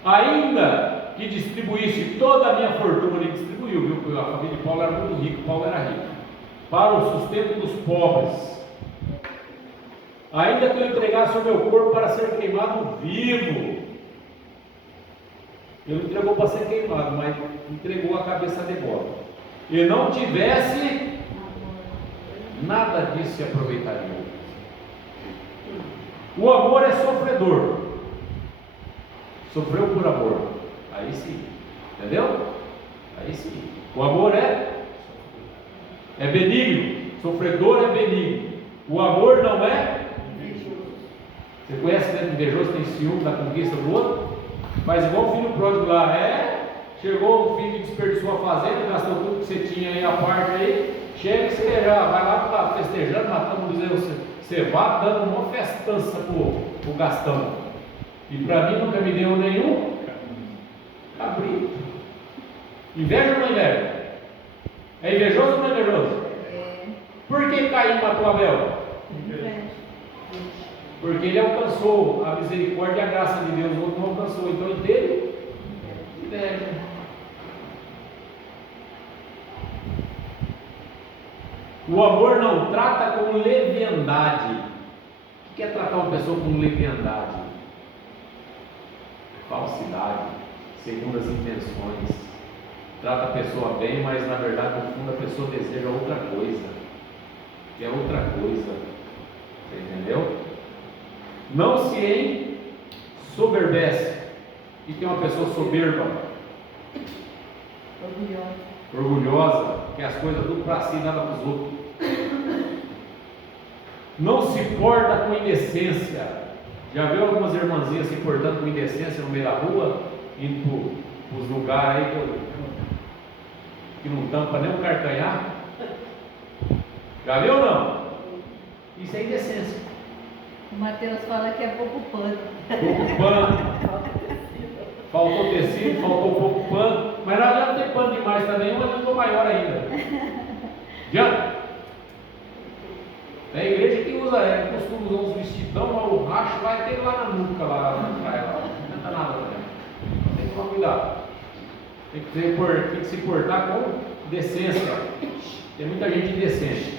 Ainda que distribuísse toda a minha fortuna, ele distribuiu, viu? Porque a família de Paulo era muito rica, Paulo era rico, para o sustento dos pobres. Ainda que eu entregasse o meu corpo para ser queimado vivo, ele não entregou para ser queimado, mas entregou a cabeça de bola. E não tivesse nada disso se aproveitaria. O amor é sofredor. Sofreu por amor. Aí sim. Entendeu? Aí sim. O amor é benigno. Sofredor é benigno. O amor não é invejoso. Você conhece dentro invejoso, tem ciúme da conquista do outro? Mas igual o filho pródigo lá, chegou o filho que desperdiçou a fazenda, gastou tudo que você tinha aí, a parte aí, chega e você já vai lá, tá festejando, matando, cevado, dando uma festança pro outro. o Gastão. E para mim nunca me deu nenhum cabrito. Inveja ou não inveja? É invejoso ou não é invejoso? Por que Caim matou Abel? Porque ele alcançou a misericórdia e a graça de Deus, o outro não alcançou. Então ele teve inveja. O amor não trata com leviandade. O que é tratar uma pessoa com leviandade? Falsidade, segundas intenções. Trata a pessoa bem, mas na verdade no fundo a pessoa deseja outra coisa. Que é outra coisa. Você entendeu? Não se ensoberbece. O que é uma pessoa soberba? Orgulhosa, quer as coisas tudo para si, nada para os outros. Não se porta com indecência. Já viu algumas irmãzinhas se portando com indecência no meio da rua, indo para os lugares aí que não tampa nem o carcanhar? Já viu ou não? Isso é indecência. O Mateus fala que é pouco pano. Pouco pano. Faltou tecido, faltou pouco pano. Mas não adianta ter pano demais também, mas eu estou maior ainda. Adianta? Tem igreja que usa, costuma usar uns vestidão, mas o racho vai ter lá na nuca, lá na praia. Não adianta nada, né? Tem que tomar cuidado. Tem que se portar com decência. Tem muita gente indecente.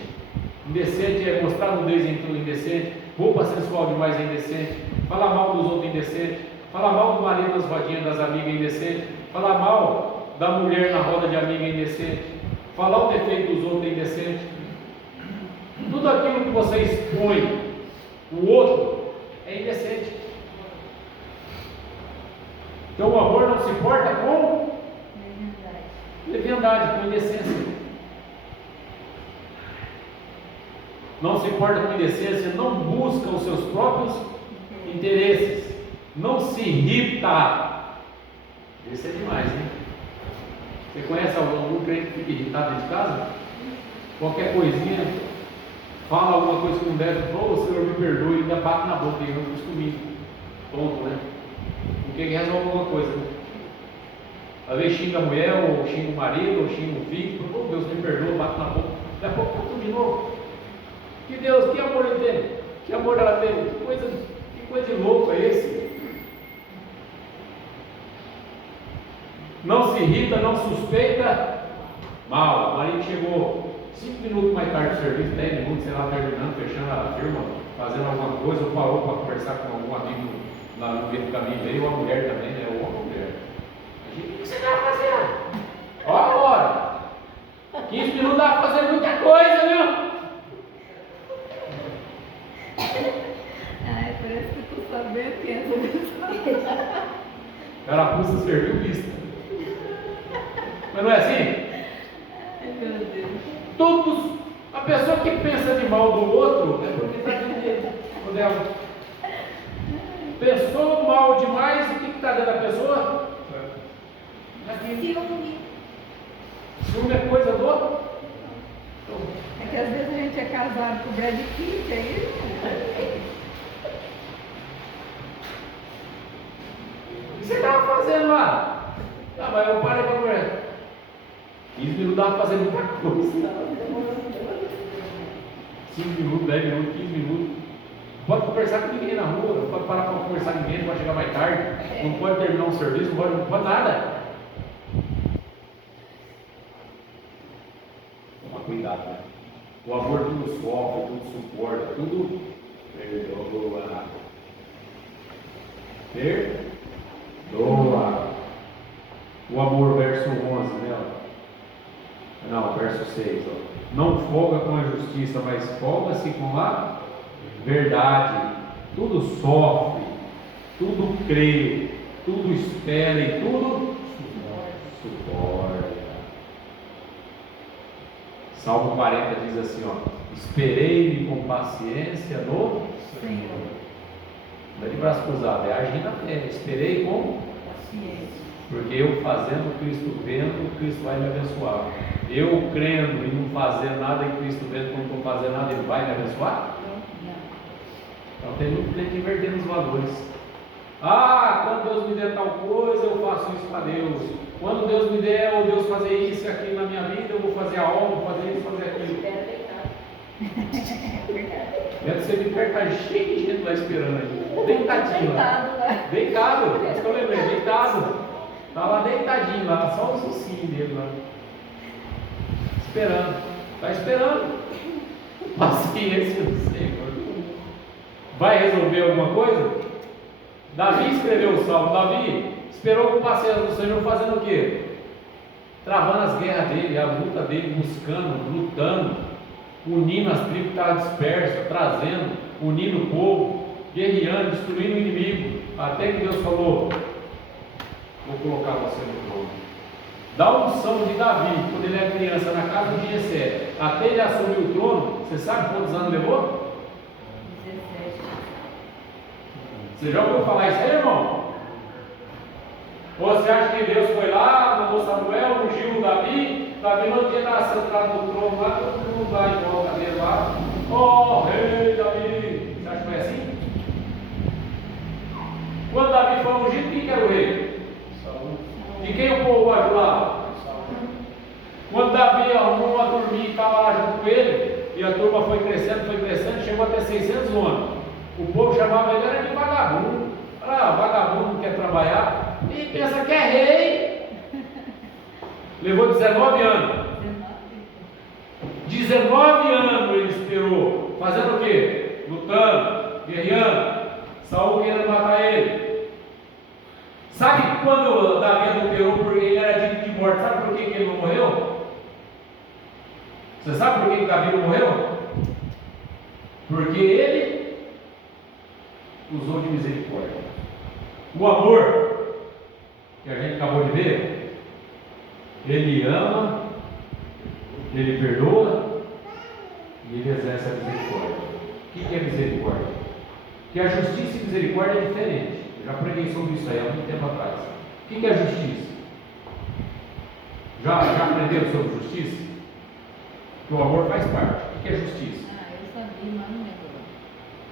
Indecente é mostrar nudez em tudo indecente. Roupa sensual demais é indecente. Falar mal dos outros é indecente. Falar mal do marido nas rodinhas das amigas é indecente. Falar mal da mulher na roda de amiga é indecente. Falar o defeito dos outros é indecente. Tudo aquilo que você expõe o outro é indecente. Então o amor não se importa com leviandade, com indecência. Não se importa com indecência, não busca os seus próprios interesses, não se irrita. Isso é demais, hein? Você conhece algum crente que fica irritado dentro de casa? Qualquer coisinha, fala alguma coisa que não deve, o Senhor me perdoe, ainda bate na boca, eu não comigo. Tonto, né? Porque resolve alguma coisa, né? Às vezes xinga a mulher, ou xinga o marido, ou xinga o filho, Deus me perdoa, bate na boca, daqui a pouco tudo de novo. Que Deus, que amor ele tem, que amor ela tem, que coisa de louco é esse? Não se irrita, não suspeita mal. O marido chegou 5 minutos mais tarde do serviço, 10 minutos, sei lá, terminando, fechando a firma, fazendo alguma coisa, ou parou para conversar com algum amigo lá no meio do caminho, veio a mulher também, né? Ou a mulher. O que você está fazendo? Ó, agora, 15 minutos dá para fazer muita coisa, viu? Ai, parece que tu tá bem atento. Carapuça serviu vista. Mas não é assim? Ai, meu Deus. Todos, a pessoa que pensa de mal do outro é porque está dentro dela. Pensou mal demais, o que está dentro da pessoa? Ciúme. Ciúme é coisa do outro? É que às vezes a gente é casado com o Brad Pitt, aí. O que você estava fazendo lá? Ah, mas eu parei para conversar. 15 minutos dava para fazer muita coisa. 5 minutos, 10 minutos, 15 minutos. Não pode conversar com ninguém na rua, não pode parar para conversar com ninguém, não pode chegar mais tarde, não pode terminar um serviço, não pode nada. Toma cuidado, né? O amor tudo sofre, tudo suporta, tudo perdoa. Perdoa. O amor, verso 11, né? Não, verso 6. Ó. Não folga com a justiça, mas folga-se com a verdade. Tudo sofre, tudo crê, tudo espera e tudo suporta. Salmo 40 diz assim, ó: esperei-me com paciência no Senhor. Não é de braço cruzado, é agir na fé. Esperei com paciência. Porque eu fazendo, Cristo vendo, Cristo vai me abençoar. Eu crendo e não fazendo nada, e Cristo vendo que não estou fazendo nada, Ele vai me abençoar? Não. Então tem muito crente invertendo os valores. Ah, quando Deus me der tal coisa, eu faço isso para Deus. Quando Deus me der, ou Deus fazer isso e aquilo na minha vida, eu vou fazer a obra, vou fazer isso, fazer aquilo. Deve ser de perto, tá cheio de gente lá esperando aí. Deitadinho lá. Deitado, é isso que eu lembrei, deitado. Tá lá deitadinho lá, só os ossinhos dele lá. Esperando. Tá esperando. Paciência do Senhor. Vai resolver alguma coisa? Davi escreveu o salmo. Davi esperou com paciência do Senhor fazendo o quê? Travando as guerras dele, a luta dele, buscando, lutando, unindo as tribos que estavam dispersas, trazendo, unindo o povo, guerreando, destruindo o inimigo, até que Deus falou: vou colocar você no trono. Da unção de Davi, quando ele era criança, na casa de Jessé, até ele assumir o trono, você sabe quantos anos levou? 17. Você já ouviu falar isso aí, irmão? Ou você acha que Deus foi lá, mandou Samuel, ungiu Davi não tinha estado sentado no trono lá, todo mundo lá em volta dele lá, rei Davi, você acha que foi assim? Quando Davi foi ungido, quem que era o rei? Saúl. E quem o povo ajudava? Quando Davi arrumou uma turminha e estava lá junto com ele, e a turma foi crescendo, chegou até 600 homens. O povo chamava ele, era de vagabundo. Vagabundo não quer trabalhar e pensa que é rei. Levou 19 anos. 19 anos ele esperou, fazendo o quê? Lutando, guerreando, Saúl querendo matar ele. Sabe quando Davi adulterou porque ele era digno de morte, sabe por que ele não morreu? Você sabe por que Davi não morreu? Porque ele usou de misericórdia. O amor que a gente acabou de ver, ele ama, ele perdoa e ele exerce a misericórdia. O que é misericórdia? Que a justiça e misericórdia é diferente. Eu já preguei sobre isso aí há muito tempo atrás. O que é justiça? Já aprenderam sobre justiça? Que o amor faz parte. O que é justiça? Eu sabia, mas não lembro.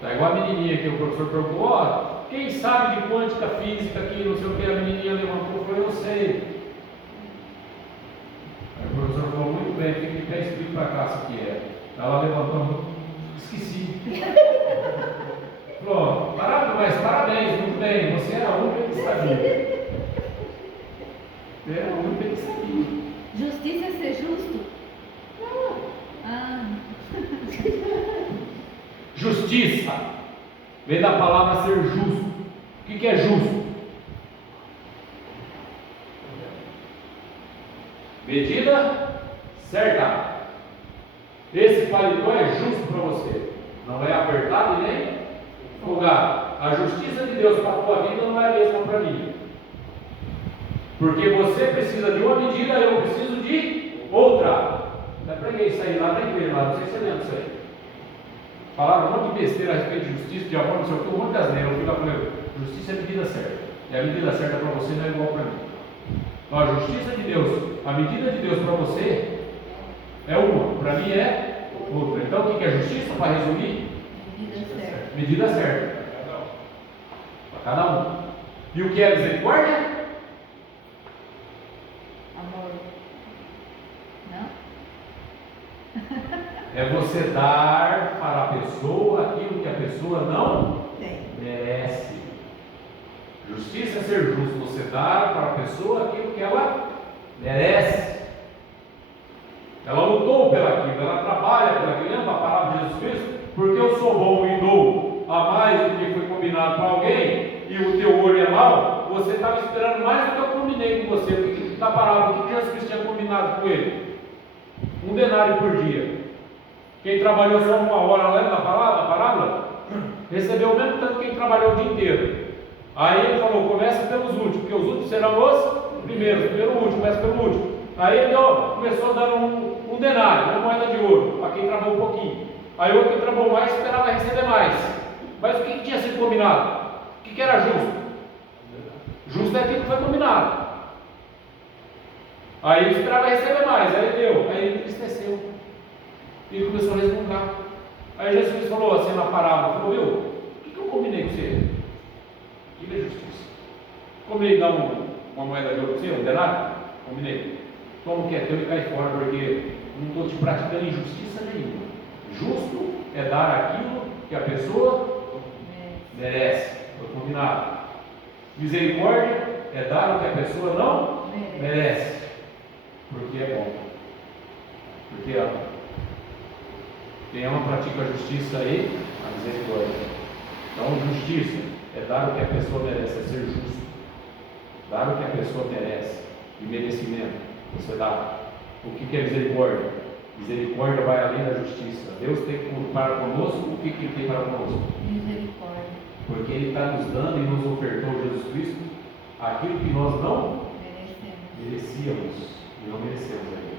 Tá igual a menininha que o professor perguntou: quem sabe de quântica física aqui, não sei o que, a menininha levantou e falou: eu sei. Aí o professor falou: muito bem, fica de pé, explica para cá o que é. Ela levantou, esqueci. Falou: parabéns, muito bem, você é a única que sabia. É a única que sabia. Justiça é ser justo? Justiça vem da palavra ser justo. O que é justo? Medida certa. Esse paletó é justo para você, não é apertado e nem folgado. A justiça de Deus para a tua vida não é a mesma para mim, porque você precisa de uma medida, eu preciso de outra. Já preguei isso aí lá na igreja, não sei se você lembra disso aí. Falaram um monte de besteira a respeito de justiça, de amor, não sei o que, um monte de asneira. Eu fui lá e falei: justiça é a medida certa, e a medida certa para você não é igual para mim. Então a justiça de Deus, a medida de Deus para você é uma, para mim é outra. Então o que é justiça, para resumir? Medida certa para cada um. E o que é misericórdia? Amor. Não? É você dar para a pessoa aquilo que a pessoa não merece. Justiça é ser justo, você dar para a pessoa aquilo que ela merece. Ela lutou pelaquilo, ela trabalha pelaquilo. Lembra a palavra de Jesus Cristo? Porque eu sou bom e dou a mais do que foi combinado para alguém, e o teu olho é mau, você estava esperando mais do que eu combinei com você. O que está parábola? O que Jesus Cristo tinha combinado com ele? 1 denário por dia. Quem trabalhou só 1 hora, lembra da parábola? Recebeu o mesmo tanto que quem trabalhou o dia inteiro. Aí ele falou: começa pelos últimos, porque os últimos serão os primeiros. Primeiro o último, começa pelo último. Aí ele começou dando um denário, uma moeda de ouro, para quem trabalhou um pouquinho. Aí o outro que trabalhou mais esperava receber mais. Mas o que tinha sido combinado? O que era justo? Justo é aquilo que foi combinado. Aí ele esperava receber mais, aí deu, aí ele entristeceu. E ele começou a resmungar. Aí Jesus falou assim na parábola: falou: viu, o que combinei com você. Aquilo é justiça. Combinei dar uma moeda de ouro para você, um denário? Combinei. Toma o que é teu e cai fora, porque não estou te praticando injustiça nenhuma. Justo é dar aquilo que a pessoa merece. Foi combinado. Misericórdia é dar o que a pessoa não merece. Porque é bom. Porque ama. Quem ama pratica a justiça e a misericórdia. Então, justiça é dar o que a pessoa merece, é ser justo. Dar o que a pessoa merece. E merecimento. Você dá. O que é misericórdia? Misericórdia vai além da justiça. Deus tem para conosco o que Ele tem para conosco? Misericórdia. Porque Ele está nos dando e nos ofertou Jesus Cristo aquilo que nós não merecíamos e não merecemos ainda.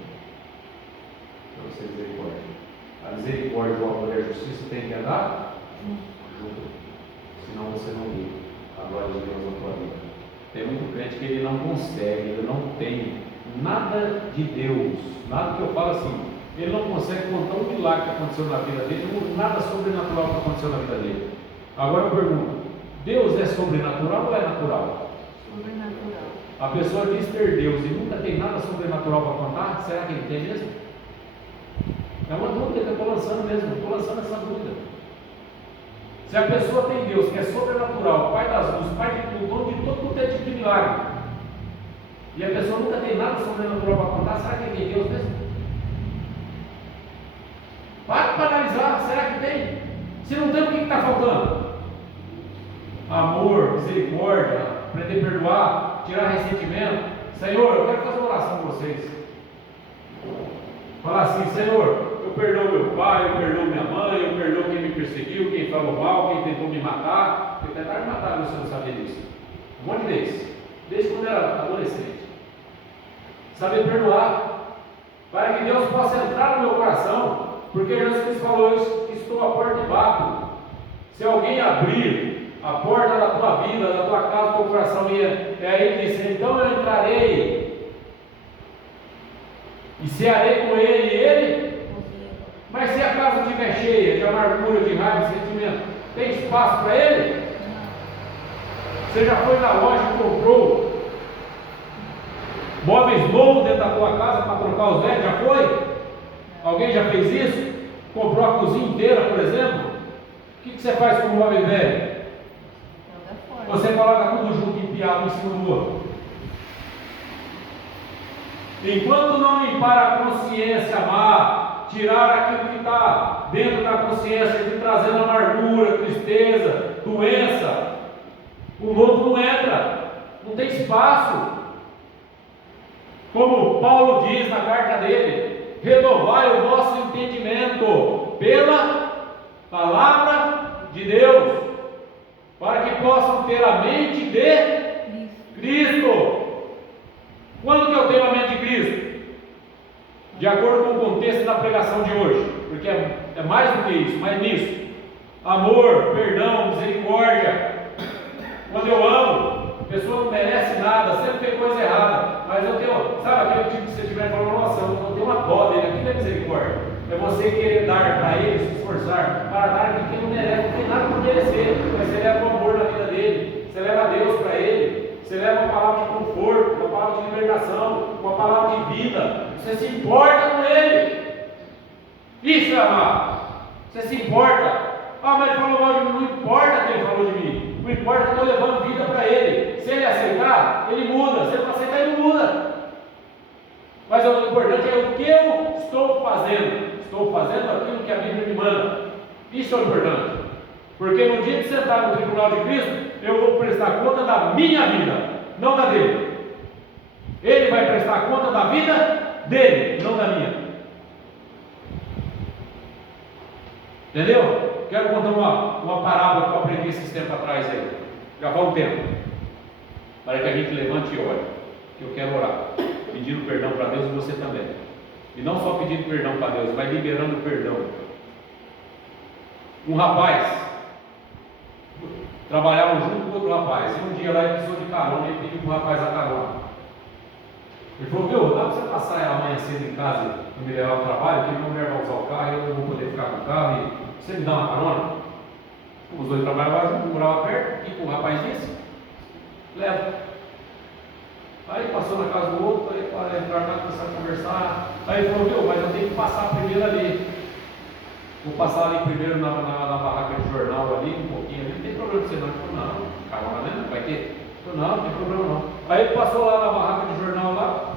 Então, isso é misericórdia. A misericórdia, o amor e a justiça tem que andar junto. Senão você não vê a glória de Deus na tua vida. Tem muito crente que ele não consegue, ele não tem nada de Deus, nada que eu falo assim, ele não consegue contar um milagre que aconteceu na vida dele, nada sobrenatural que aconteceu na vida dele. Agora eu pergunto, Deus é sobrenatural ou é natural? Sobrenatural. A pessoa diz ter Deus e nunca tem nada sobrenatural para contar, será que ele tem mesmo? É uma dúvida que eu estou lançando mesmo, estou lançando essa dúvida. Se a pessoa tem Deus que é sobrenatural, Pai das luzes, Pai de tudo, dono de todo tipo de milagre, e a pessoa nunca tem nada sobrenatural para contar, será que tem Deus mesmo? Para analisar, será que tem? Se não tem, o que está faltando? Amor, misericórdia, aprender a perdoar, tirar ressentimento. Senhor, eu quero fazer uma oração com vocês. Falar assim, Senhor, eu perdoo meu pai, eu perdoo minha mãe, eu perdoo quem me perseguiu, quem falou mal, quem tentou me matar. Porque tentaram me matar, você não sabia disso. Um monte de vezes. Desde quando eu era adolescente. Saber perdoar. Para que Deus possa entrar no meu coração. Porque Jesus Cristo falou isso, estou à porta e bato. Se alguém abrir a porta da tua vida, da tua casa, do teu coração, e aí ele disse, então eu entrarei. E cearei com ele, e ele. Mas se a casa estiver cheia de amargura, de raiva, de sentimento, tem espaço para ele? Você já foi na loja e comprou móveis novos dentro da tua casa para trocar os velhos? Já foi? Alguém já fez isso? Comprou a cozinha inteira, por exemplo? O que você faz com o móvel velho? Você coloca tudo junto, empiado em cima do outro. Enquanto não limpar a consciência má, tirar aquilo que está dentro da consciência, te trazendo amargura, tristeza, doença, o novo não entra, não tem espaço. Como Paulo diz na carta dele, renovai o vosso entendimento pela palavra de Deus, para que possam ter a mente de Cristo. Quando que eu tenho a mente de Cristo? De acordo com o contexto da pregação de hoje, porque é mais do que isso, mas nisso, amor, perdão, misericórdia. Quando eu amo, a pessoa não merece nada, sempre tem coisa errada, mas eu tenho, sabe aquele tipo que você estiver falando, nossa, eu tenho uma dó dele, aquilo é misericórdia. É você querer dar para ele, se esforçar para dar aquilo que ele não merece, não tem nada para merecer, mas você leva o amor na vida dele, você leva Deus para ele, você leva uma palavra de conforto, uma palavra de libertação, uma palavra de vida, você se importa com ele. Isso é amar, você se importa. Ah, mas ele falou mal de mim, não importa que ele falou de mim, não importa que eu estou levando vida para ele. Se ele aceitar, ele muda, se ele não aceitar, ele não muda. Mas o importante é o que eu estou fazendo. Estou fazendo aquilo que a Bíblia me manda. Isso é o importante. Porque no dia de sentar no tribunal de Cristo, eu vou prestar conta da minha vida, não da dele. Ele vai prestar conta da vida dele, não da minha. Entendeu? Quero contar uma parábola que eu aprendi esses tempos atrás aí. Já faz um tempo. Para que a gente levante e ore. Que eu quero orar. Pedindo perdão para Deus e você também. E não só pedindo perdão para Deus, mas liberando perdão. Um rapaz trabalhava junto com outro rapaz. E um dia lá ele precisou de carona, ele pediu para o rapaz a carona. Ele falou, viu, dá para você passar amanhã cedo em casa e me levar ao trabalho, porque minha mulher vai usar o carro, eu não vou poder ficar com o carro, e você me dá uma carona? Os dois trabalhavam junto, moravam perto, e o rapaz disse, leva. Aí passou na casa do outro, aí para entrar lá, começar a conversar. Aí ele falou, mas eu tenho que passar primeiro ali. Vou passar ali primeiro na barraca de jornal ali, um pouquinho ali, não tem problema com você não. Ele falou, não, calma, né? Não vai ter. Ele falou, não tem problema não. Aí ele passou lá na barraca de jornal lá,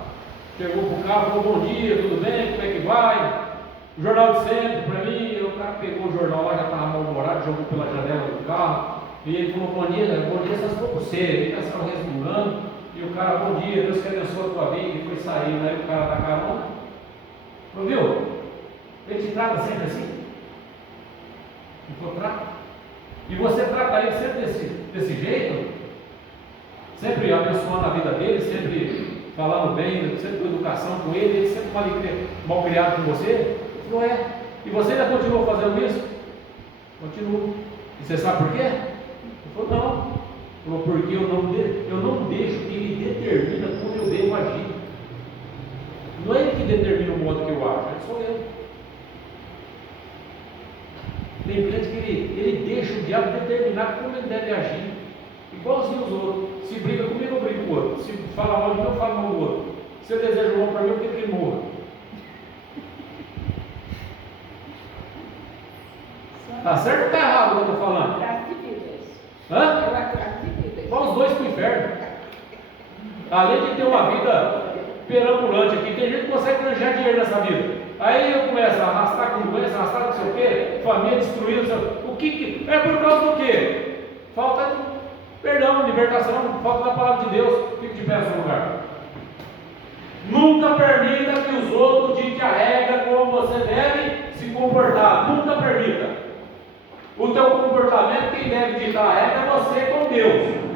chegou pro carro, falou, bom dia, tudo bem, como é que vai? O jornal de sempre para mim, e o cara pegou o jornal lá, já estava mal-humorado, jogou pela janela do carro, e ele falou, bom dia, só se for para você, ele já estava resmungando, e o cara, bom dia, Deus que abençoe a tua vida, e foi saindo, aí o cara da carona, falou, viu? Ele te trata sempre assim? Ele falou, trata. E você trata ele sempre desse jeito? Sempre abençoando a vida dele, sempre falando bem, sempre com educação com ele sempre mal criado com você? Ele falou, é. E você ainda continua fazendo isso? Continuo. E você sabe por quê? Ele falou, não. Ele falou, porque eu não deixo que ele determina como eu devo agir. Não é ele que determina o modo que eu ajo, sou eu. Lembrando que ele deixa o diabo determinar como ele deve agir. Igualzinho os outros. Se briga comigo, eu brigo com o outro. Se fala mal de mim, eu falo mal do outro. Se eu desejo mal para mim, eu quero que ele morra. Tá certo ou está errado o que eu estou falando? Hã? Vão os dois para o inferno. Além de ter uma vida perambulante aqui, tem gente que consegue ganhar dinheiro nessa vida. Aí eu começo a arrastar com doença, arrastar não sei o quê, família destruída, o que é por causa do quê? Falta de perdão, libertação, falta da palavra de Deus. Fique de pé no seu lugar. Nunca permita que os outros ditem a regra como você deve se comportar. Nunca permita. O teu comportamento, quem deve ditar a regra é você com Deus.